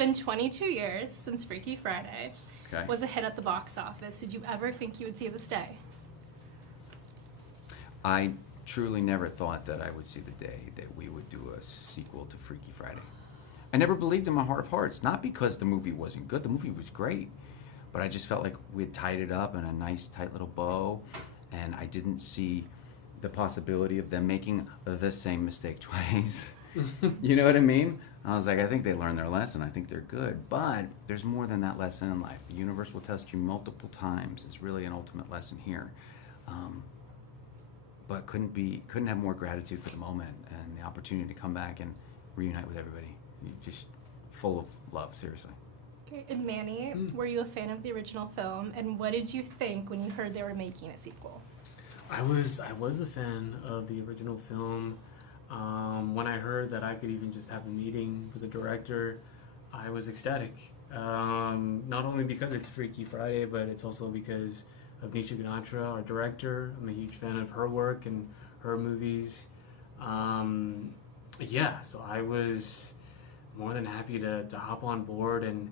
been 22 years since Freaky Friday Okay. was a hit at the box office. Did you ever think you would see this day? I truly never thought that I would see the day that we would do a sequel to Freaky Friday. I never believed in my heart of hearts, not because the movie wasn't good. The movie was great, but I just felt like we had tied it up in a nice, tight little bow, and I didn't see the possibility of them making the same mistake twice. You know what I mean? I was like, I think they learned their lesson. I think they're good. But there's more than that lesson in life. The universe will test you multiple times. It's really an ultimate lesson here. But couldn't have more gratitude for the moment and the opportunity to come back and reunite with everybody. Just full of love, seriously. Okay. And Manny, were you a fan of the original film? And what did you think when you heard they were making a sequel? I was a fan of the original film. When I heard that I could even just have a meeting with the director, I was ecstatic. Not only because it's Freaky Friday, but it's also because of Nisha Ganatra, our director. I'm a huge fan of her work and her movies. So I was more than happy to hop on board and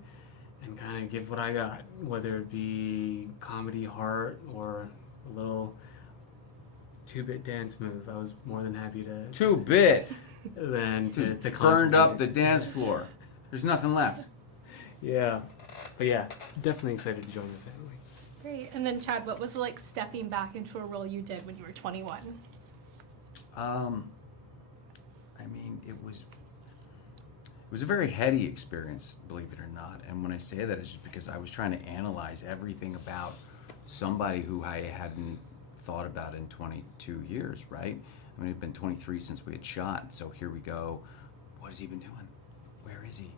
kind of give what I got, whether it be comedy, heart, or a little 2-bit dance move. I was more than happy to 2-bit. Than to Burned up contribute. the dance floor. There's nothing left. Yeah, but yeah, definitely excited to join the family. Great. And then Chad, what was it like stepping back into a role you did when you were 21? I mean, it was a very heady experience, believe it or not. And when I say that, it's just because I was trying to analyze everything about somebody who I hadn't thought about in 22 years, right? I mean, it'd been 23 since we had shot, so here we go. What has he been doing? Where is he?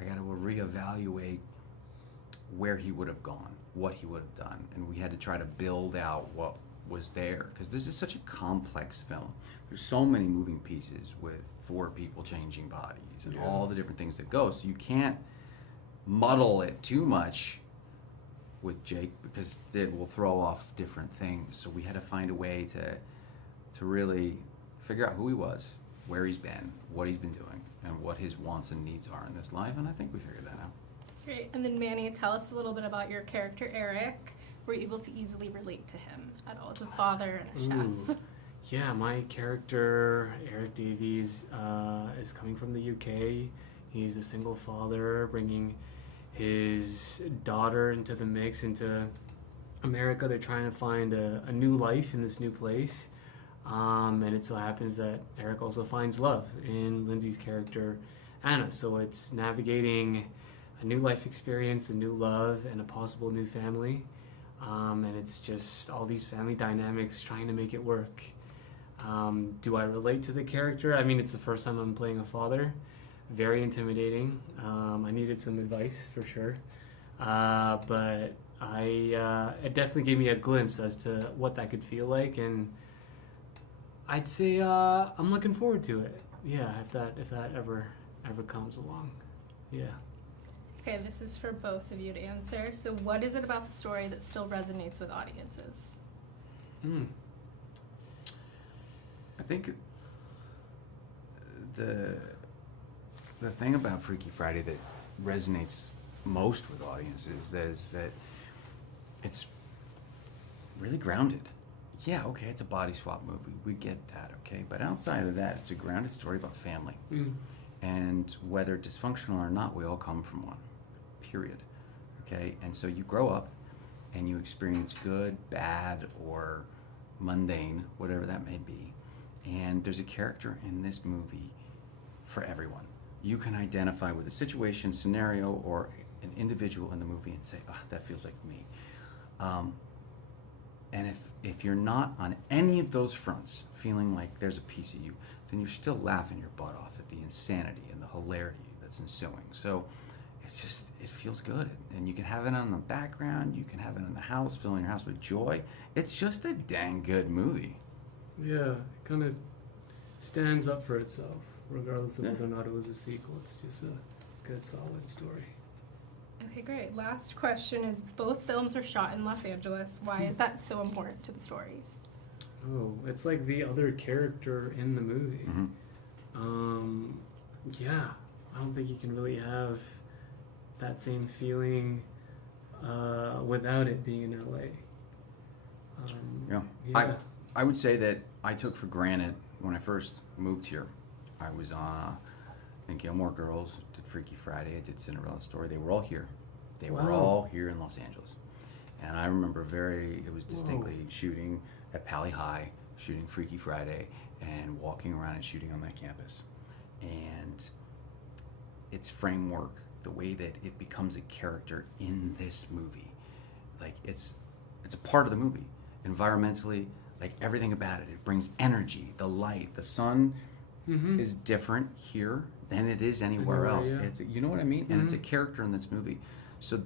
I got to reevaluate where he would have gone, what he would have done, and we had to try to build out what was there, because this is such a complex film. There's so many moving pieces with 4 people changing bodies and all the different things that go, so you can't muddle it too much with Jake because it will throw off different things. So we had to find a way to really figure out who he was, where he's been, what he's been doing, and what his wants and needs are in this life, and I think we figured that out. Great. And then Manny, tell us a little bit about your character Eric. Were you able to easily relate to him at all as a father and a chef? Yeah, my character, Eric Davies, is coming from the UK. He's a single father, bringing his daughter into the mix, into America. They're trying to find a new life in this new place. And it so happens that Eric also finds love in Lindsay's character, Anna. So it's navigating a new life experience, a new love, and a possible new family. And it's just all these family dynamics trying to make it work. Do I relate to the character? I mean, it's the first time I'm playing a father. Very intimidating. I needed some advice for sure. But it definitely gave me a glimpse as to what that could feel like, and I'd say I'm looking forward to it. Yeah, if that ever comes along. Yeah. Okay, this is for both of you to answer. So what is it about the story that still resonates with audiences? I think the thing about Freaky Friday that resonates most with audiences is that it's really grounded. Yeah, okay, it's a body swap movie. We get that, okay? But outside of that, it's a grounded story about family. And whether dysfunctional or not, we all come from one, period. Okay? And so you grow up and you experience good, bad, or mundane, whatever that may be. And there's a character in this movie for everyone. You can identify with a situation, scenario, or an individual in the movie and say, oh, that feels like me. And if you're not on any of those fronts feeling like there's a piece of you, then you're still laughing your butt off at the insanity and the hilarity that's ensuing. So it's just, it feels good. And you can have it on the background, you can have it in the house, filling your house with joy. It's just a dang good movie. Yeah, it kind of stands up for itself, regardless of whether or not it was a sequel. It's just a good, solid story. Okay, great. Last question is, both films are shot in Los Angeles. Why is that so important to the story? Oh, it's like the other character in the movie. Mm-hmm. Yeah, I don't think you can really have that same feeling without it being in LA. Yeah. I would say that I took for granted when I first moved here. I was in Gilmore Girls, did Freaky Friday, I did Cinderella Story. They were all here. They were Wow. all here in Los Angeles. And I remember it was distinctly shooting at Pali High, shooting Freaky Friday, and walking around and shooting on that campus. And its framework, the way that it becomes a character in this movie, like it's a part of the movie. Environmentally, like everything about it, it brings energy, the light, the sun is different here than it is anywhere else. Yeah. It's, you know what I mean? And it's a character in this movie. So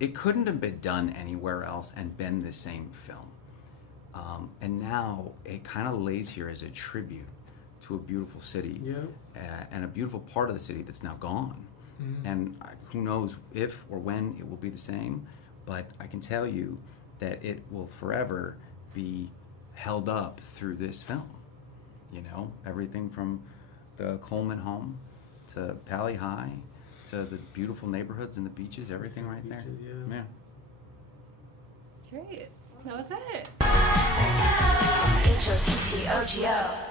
it couldn't have been done anywhere else and been the same film. And now it kind of lays here as a tribute to a beautiful city and a beautiful part of the city that's now gone. And who knows if or when it will be the same, but I can tell you that it will forever be held up through this film. You know, everything from the Coleman home to Pali High to the beautiful neighborhoods and the beaches, everything right there. Yeah. Great. That was it. H-O-T-T-O-G-O